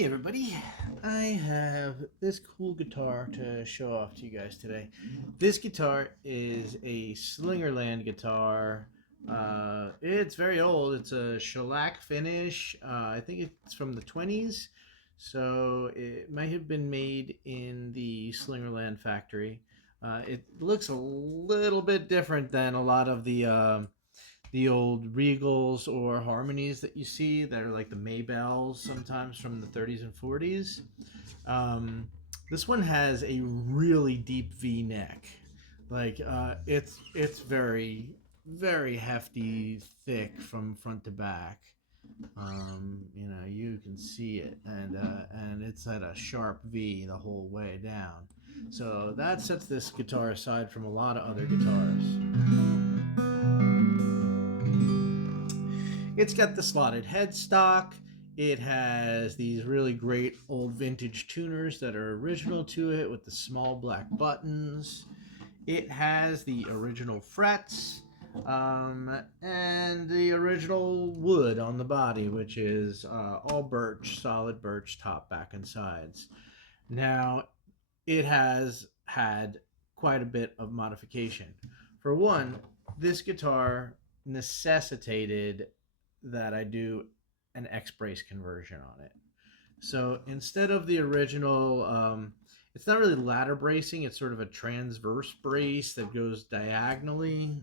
Hey everybody, I have this cool guitar to show off to you guys today. This guitar is a Slingerland guitar. It's very old. It's a shellac finish. I think it's from the 20s. So it might have been made in the Slingerland factory. It looks a little bit different than a lot of the old Regals or Harmonies that you see that are like the Maybells sometimes from the 30s and 40s. Um, this one has a really deep V neck. It's very hefty, thick from front to back. You can see it, and it's at a sharp V the whole way down. So that sets this guitar aside from a lot of other guitars. It's got the slotted headstock. It has these really great old vintage tuners that are original to it with the small black buttons. It has the original frets and the original wood on the body, which is all birch, solid birch, top, back, and sides. Now, it has had quite a bit of modification. For one, this guitar necessitated that I do an X brace conversion on it. So instead of the original, it's not really ladder bracing, it's sort of a transverse brace that goes diagonally.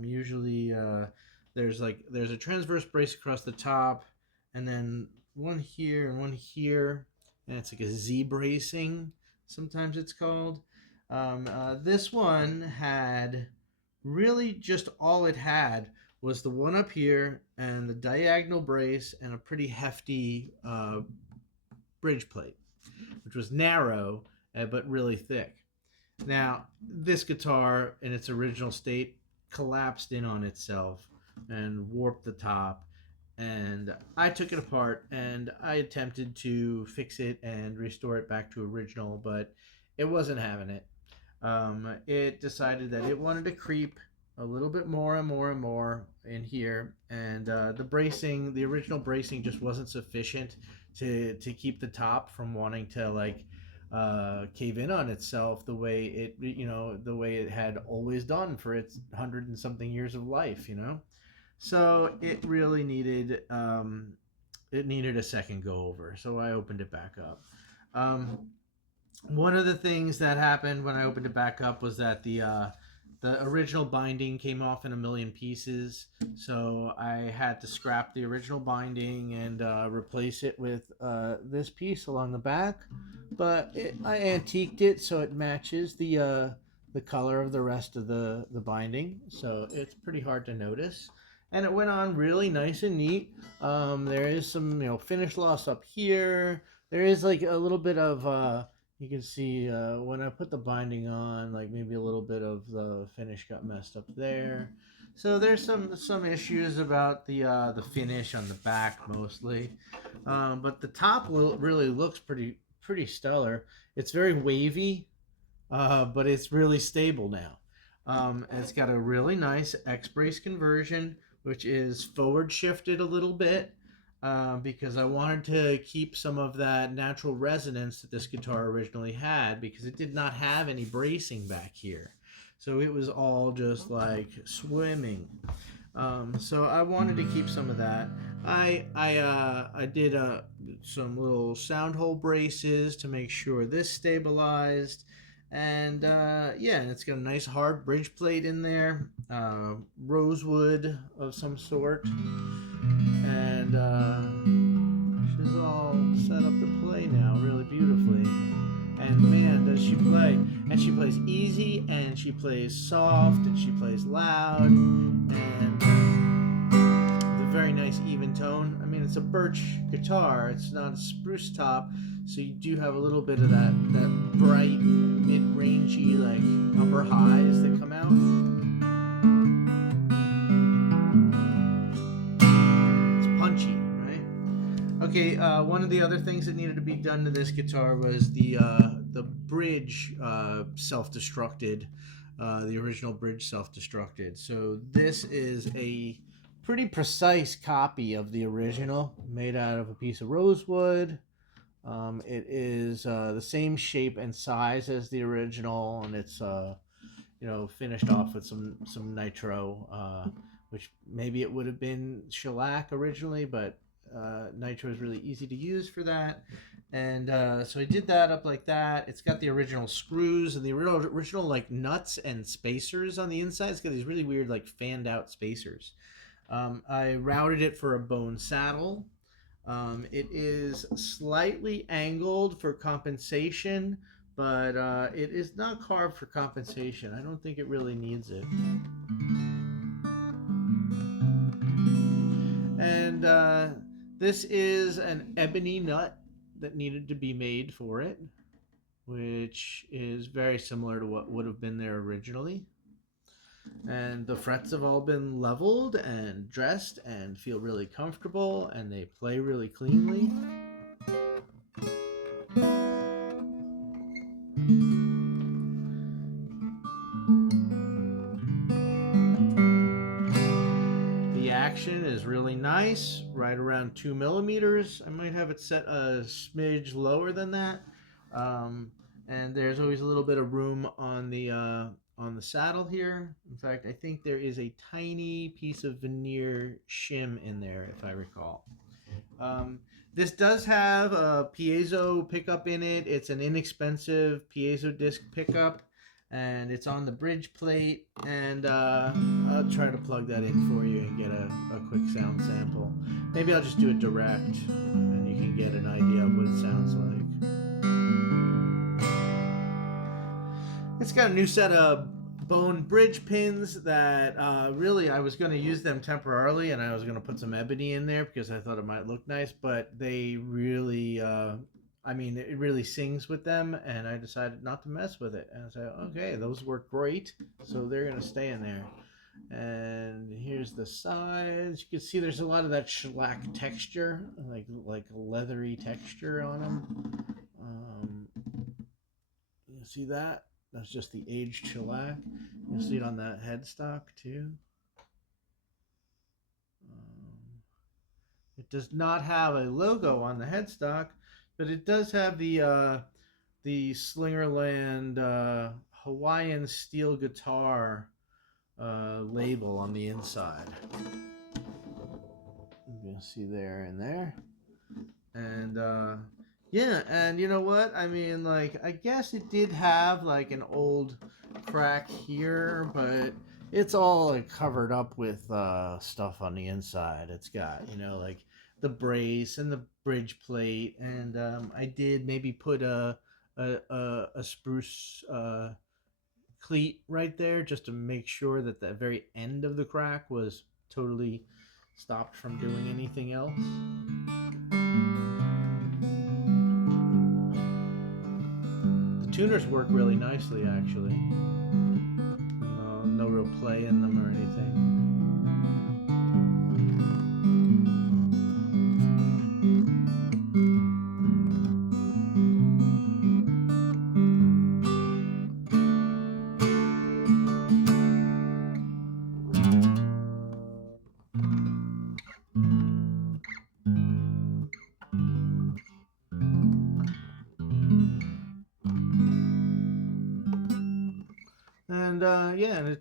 Usually there's a transverse brace across the top, and then one here and one here, and it's like a Z bracing, sometimes it's called. This one had really just all it had was the one up here and the diagonal brace and a pretty hefty bridge plate, which was narrow but really thick. Now, this guitar in its original state collapsed in on itself and warped the top. And I took it apart and I attempted to fix it and restore it back to original, but it wasn't having it. It decided that it wanted to creep a little bit more and more and more in here, and the original bracing just wasn't sufficient to keep the top from wanting to cave in on itself the way it had always done for its 100 and something years of life. So it really needed a second go over. So I opened it back up. One of the things that happened when I opened it back up was that the original binding came off in a million pieces, so I had to scrap the original binding and replace it with this piece along the back. But I antiqued it so it matches the color of the rest of the binding, so it's pretty hard to notice. And it went on really nice and neat. There is some finish loss up here. There is like a little bit of you can see when I put the binding on, like maybe a little bit of the finish got messed up there. So there's some issues about the finish on the back mostly, but the top really looks pretty stellar. It's very wavy, but it's really stable now. It's got a really nice X brace conversion, which is forward shifted a little bit because I wanted to keep some of that natural resonance that this guitar originally had, because it did not have any bracing back here. So it was all just like swimming. So I wanted to keep some of that. I did some little sound hole braces to make sure this stabilized. And and it's got a nice hard bridge plate in there, rosewood of some sort, and she's all set up to play now really beautifully. And man, does she play! And she plays easy, and she plays soft, and she plays loud, and with a very nice even tone. I mean, it's a birch guitar; it's not a spruce top, so you do have a little bit of that bright mid-rangey like upper highs that come out. It's punchy, right? Okay, one of the other things that needed to be done to this guitar was the bridge self-destructed. The original bridge self-destructed. So this is a pretty precise copy of the original, made out of a piece of rosewood. It is the same shape and size as the original, and it's finished off with some nitro, which maybe it would have been shellac originally, but nitro is really easy to use for that. And so I did that up like that. It's got the original screws and the original like nuts and spacers on the inside. It's got these really weird like fanned out spacers. I routed it for a bone saddle. It is slightly angled for compensation, but it is not carved for compensation. I don't think it really needs it. And this is an ebony nut that needed to be made for it, which is very similar to what would have been there originally. And the frets have all been leveled and dressed and feel really comfortable, and they play really cleanly. The action is really nice, right around 2 millimeters. I might have it set a smidge lower than that. And there's always a little bit of room on the saddle here. In fact, I think there is a tiny piece of veneer shim in there, if I recall. This does have a piezo pickup in it. It's an inexpensive piezo disc pickup, and it's on the bridge plate. And I'll try to plug that in for you and get a quick sound sample. Maybe I'll just do it direct, and you can get an idea of what it sounds like. It's got a new set of bone bridge pins that really I was going to use them temporarily, and I was going to put some ebony in there because I thought it might look nice, but they really it really sings with them, and I decided not to mess with it. And I said, okay, those work great, so they're going to stay in there. And here's the sides. You can see there's a lot of that shellac texture, like leathery texture on them. You see that? That's just the aged shellac. You'll see it on that headstock too. It does not have a logo on the headstock, but it does have the Slingerland Hawaiian Steel Guitar label on the inside. You can see there and there. And yeah, and you know what? I mean, like, I guess it did have like an old crack here, but it's all like covered up with stuff on the inside. It's got, like the brace and the bridge plate, and I did maybe put a spruce cleat right there just to make sure that the very end of the crack was totally stopped from doing anything else. Tuners work really nicely, actually. No real play in them or anything. And yeah,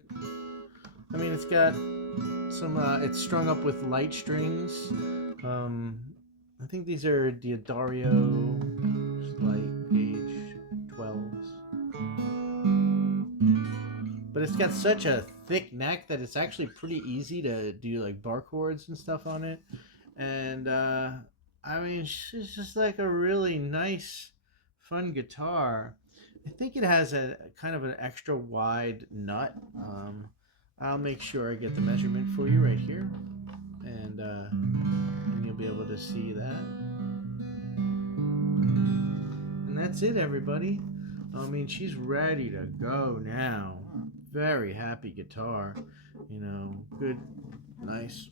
it's got some. It's strung up with light strings. I think these are Diodario light gauge 12s. But it's got such a thick neck that it's actually pretty easy to do like bar chords and stuff on it. And it's just like a really nice, fun guitar. I think it has a kind of an extra wide nut. I'll make sure I get the measurement for you right here, and you'll be able to see that. And that's it, everybody. She's ready to go now. Very happy guitar. Good, nice,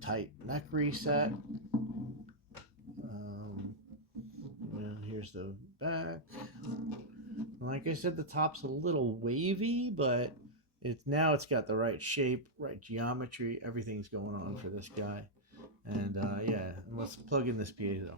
tight neck reset. Here's the back. Like I said, the top's a little wavy, but it's got the right shape, right geometry. Everything's going on for this guy. And yeah, let's plug in this piezo.